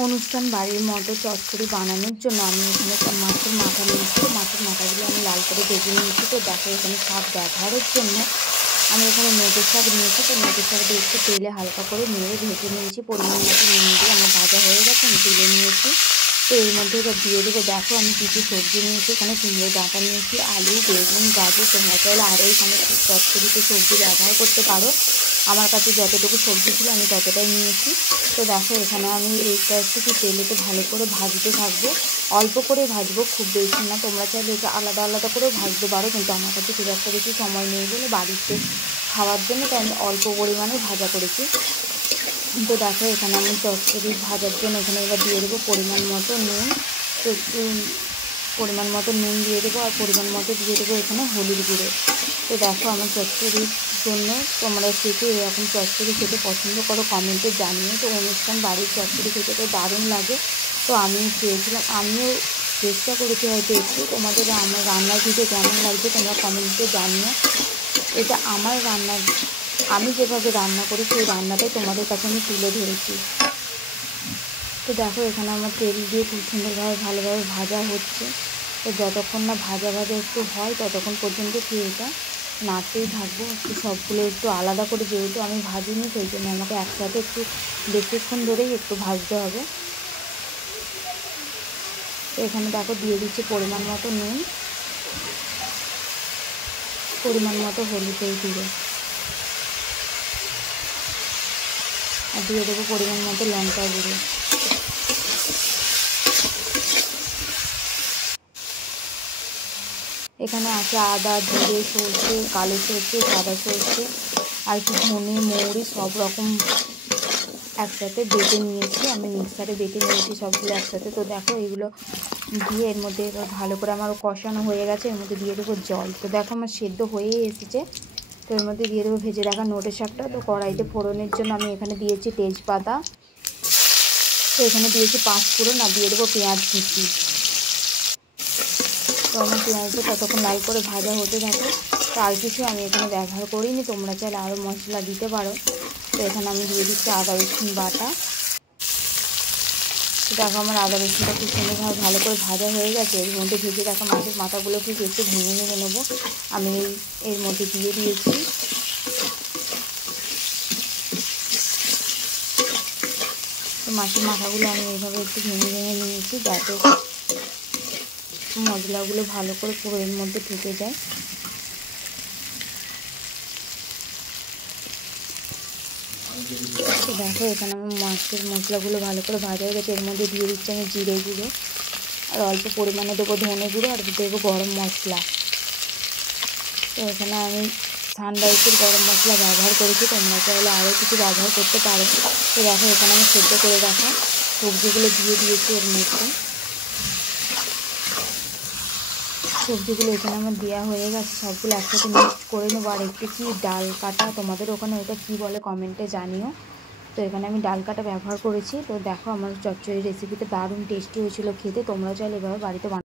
অনুষ্ঠান বাড়ির মতো চচ্চড়ি বানানোর জন্য আমি এখানে মাছের মাথা নিয়েছি। মাছের মাথাগুলো আমি লাল করে ভেজে নিয়েছি। তো দেখো এখানে শাক ব্যবহারের জন্য আমি এখানে নোটের শাক নিয়েছি। তো নোটের শাক দিয়ে একটু তেলে হালকা করে নেড়ে ভেজে নিয়েছি। পরিমাণ মতো নুন দিয়ে আমার ভাজা হয়ে গেছে, আমি তুলে নিয়েছি। তো এর মধ্যে এবার দিয়ে দেবো, দেখো আমি কী কী সবজি নিয়েছি। এখানে কুমড়ো ডাঁটা নিয়েছি, আলু, বেগুন, গাজর। তোমরা চাইলে আরও এখানে চচ্চড়িতে সবজি ব্যবহার করতে পারো। আমার কাছে যতটুকু সবজি ছিল আমি ততটাই নিয়েছি। তো দেখো এখানে আমি এইটা একটু তেলেতে ভালো করে ভাজতে থাকবো। অল্প করে ভাজবো, খুব বেশি না। তোমরা চাইলে এটা আলাদা আলাদা করেও ভাজতে পারো, কিন্তু আমার কাছে খুব একটা বেশি সময় নেই বলে বাড়িতে খাওয়ার জন্য তাই আমি অল্প পরিমাণে ভাজা করেছি। তো দেখো এখানে আমি চচ্চড়ি ভাজার জন্য এখানে এবার দিয়ে দেবো পরিমাণ মতো নুন। তো একটু পরিমাণ মতো নুন দিয়ে দেবো, আর পরিমাণ মতো দিয়ে দেবো এখানে হলুদ গুঁড়ো। তো দেখো আমার চচ্চড়ির জন্য তোমরা কে কে এরকম চচ্চড়ি খেতে পছন্দ করো কমেন্টে জানিও। তো অনুষ্ঠান বাড়ির চচ্চড়ি খেতে তো দারুণ লাগে। তো আমি চেয়েছিলাম, আমিও চেষ্টা করেছি হয়তো একটু। তোমাদের আমার রান্নার ভিডিও কেমন লাগছে তোমরা কমেন্টে জানিও। এটা আমার রান্নার, আমি যেভাবে রান্না করি সেই রান্নাটাই তোমাদের কাছে আমি তুলে ধরেছি। তো দেখো এখানে আমার তেল দিয়ে খুব সুন্দরভাবে ভালোভাবে ভাজা হচ্ছে। তো যতক্ষণ না ভাজা ভাজা একটু হয় ততক্ষণ পর্যন্ত কি এটা নাড়তেই থাকবো। একটু সবগুলো একটু আলাদা করে, যেহেতু আমি ভাজিনি সেই জন্য আমাকে একসাথে একটু বেশিক্ষণ ধরেই একটু ভাজতে হবে। তো এখানে দেখো দিয়ে দিচ্ছি পরিমাণ মতো নুন, পরিমাণ মতো হলুদের গুঁড়ো, আর দিয়ে দেবো পরিমাণ মতো লঙ্কা গুঁড়ো। এখানে আছে আদা, জিরে, সরষে, কালো সরষে, সাদা সরষে, আর কি ধনে, মৌরি সব রকম একসাথে বেটে নিয়েছি। আমি মিক্সারে বেটে নিয়েছি সবগুলো একসাথে। তো দেখো এগুলো দিয়ে এর মধ্যে এবার ভালো করে আমার কষানো হয়ে গেছে। এর মধ্যে দিয়ে দেবো জল। তো দেখো আমার সেদ্ধ হয়েই এসেছে। তো এর মধ্যে দিয়ে দেবো ভেজে রাখা নোটের শাকটা। তো কড়াইতে ফোড়নের জন্য আমি এখানে দিয়েছি তেজপাতা। তো এখানে দিয়েছি 5 ফোড়ন, আর দিয়ে দেবো পেঁয়াজ কুচি। তো আমার পেঁয়াজটা ততক্ষণ লাল করে ভাজা হতে থাকে। তো আর কিছু আমি এখানে ব্যবহার করিনি, তোমরা চাইলে আরও মশলা দিতে পারো। তো এখানে আমি দিয়ে দিচ্ছি আদা রসুন বাটা। তো দেখো আমার আদা রসুনটা খুব সুন্দরভাবে ভালো করে ভাজা হয়ে গেছে। এর মধ্যে ভেজে রাখা মাছের মাথাগুলো ঠিক একটু ভেঙে ভেঙে নেবো। আমি এর মধ্যে দিয়ে দিয়েছি। তো মাছের মাথাগুলো আমি এইভাবে একটু ভেঙে ভেঙে নিয়েছি, যাতে মশলাগুলো ভালো করে পুরো এর মধ্যে ঢুকে যায়। তো দেখো এখানে আমার মাছের মশলাগুলো ভালো করে ভাজা হয়ে গেছে। এর মধ্যে দিয়ে দিচ্ছি আমি জিরে গুঁড়ো, আর অল্প পরিমাণে দেবো ধনে গুঁড়ো, আর দেবো গরম মশলা। তো এখানে আমি সানরাইজের গরম মশলা ব্যবহার করেছি, তোমরা চাইলে আরও কিছু ব্যবহার করতে পারো। তো দেখো এখানে আমি সেদ্ধ করে রাখা সবজিগুলো দিয়ে দিয়েছি এর মধ্যে। সবজিগুলো এখানে আমার দেওয়া হয়ে গেছে, সবগুলো একসাথে মিক্স করে নেবো। আর একটু কি ডাল কাটা, তোমাদের ওখানে ওটা কী বলে কমেন্টে জানিও। তো এখানে আমি ডাল কাটা ব্যবহার করেছি। তো দেখো আমার চচ্চড়ি রেসিপিটা দারুণ টেস্টি হয়েছিল খেতে। তোমরা চাইলে এভাবে বাড়িতে